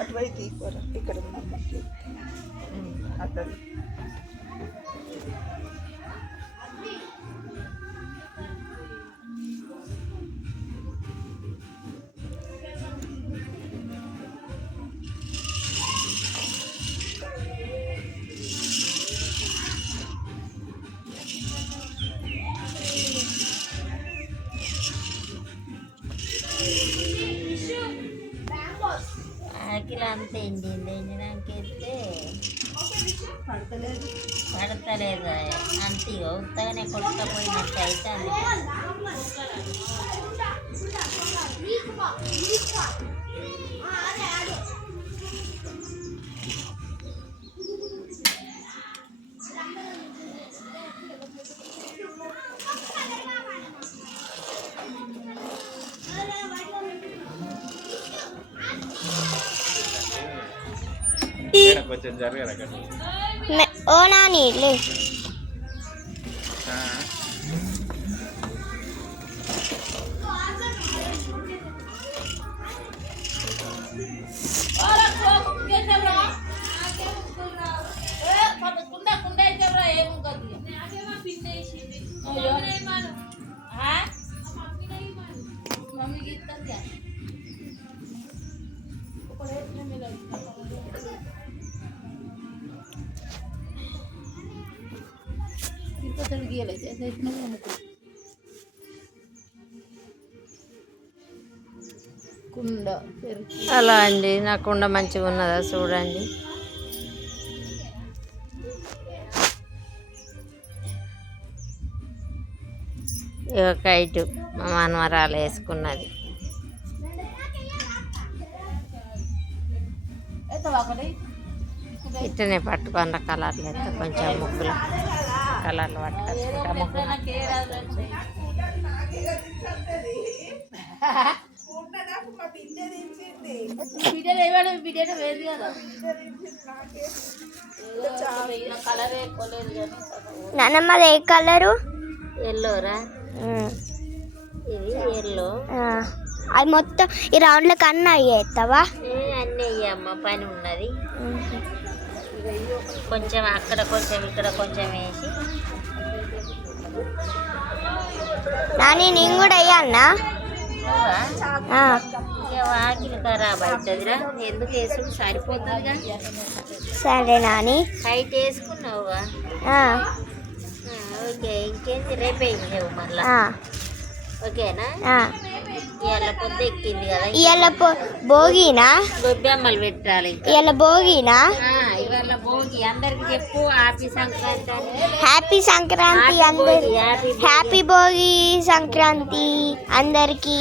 అటువైపు ఇక్కడ ఉన్నమ్మకి అతను ఆకిల అంతే ఎండినాకెత్తే పడతలేదు అంతే ఉత్తగానే కొట్టుకపోయినట్టు అయితే ఓ నాని లే అలా అండి నా కుండ మంచిగా ఉన్నదా చూడండి. ఇక కైటు మా మనవరాలు వేసుకున్నది. ఇట్టనే పట్టుకున్న కలర్లు అయితే కొంచెం ముగ్గులు కలర్లు పట్టుకొచ్చుకుంటా ముగ్గులు నాన్నమ్మది ఏ కలరు? ఎల్లోరా, ఇది ఎల్లో. అది మొత్తం ఈ రౌండ్లకు అన్నీ అయ్యేస్తావా? అన్నీ అయ్యమ్మ, పని ఉన్నది. కొంచెం అక్కడ కొంచెం ఇక్కడ కొంచెం వేసి నాని నేను కూడా అయ్యానా? వాకిలు ఖరాబ్ అవుతుందిరా, ఎందుకు వేసుడు సరిపోతుందిగా. సరే నాని, హైట్ వేసుకున్నావుగా. ఓకే, ఇంకేంది రేపే వేయవు మళ్ళా. ఓకేనా? ఇవాళ పొద్దు ఎక్కింది కదా, ఇవాళ భోగినా? గొబ్బెమ్మలు పెట్టాలి ఇవాళ భోగినా? ఇవాళ భోగి. అందరికి చెప్పు హ్యాపీ సంక్రాంతి. హ్యాపీ సంక్రాంతి అందరికి. హ్యాపీ భోగి సంక్రాంతి అందరికి.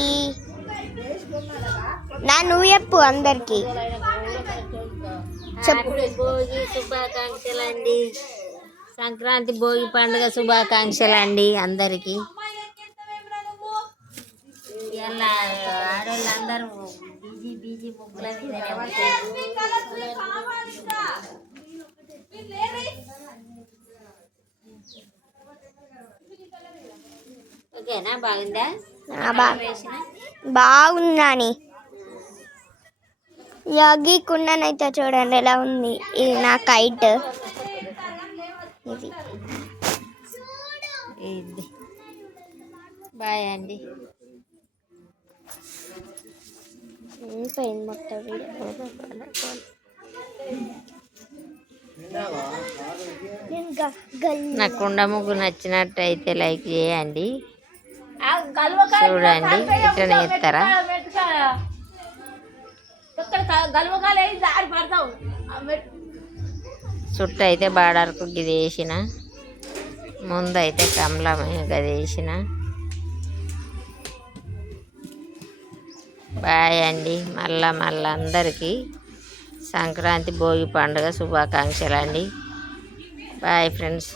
నువ్వు చెప్పు అందరికి. భోగి శుభాకాంక్షలు అండి, సంక్రాంతి భోగి పండుగ శుభాకాంక్షలు అండి అందరికి. ఇలా ఆడవాళ్ళందరూ బీజీ బీజీ ముగ్గుల ఓకేనా? బాగుందా? బాగుందని యోగి కుండనైతే చూడండి ఎలా ఉంది. ఇది నా కైట్. ఇది బాయ్ అండి. మొత్తం నా కుండ ముగ్గు నచ్చినట్టయితే లైక్ చేయండి, చూడండి. ఇట్లా చేస్తారా? చుట్టూ అయితే బాడార్కు ఇది వేసిన, ముందు అయితే కమలా గది వేసిన. బాయ్ అండి. మళ్ళా అందరికీ సంక్రాంతి భోగి పండుగ శుభాకాంక్షలు అండి. Bye friends.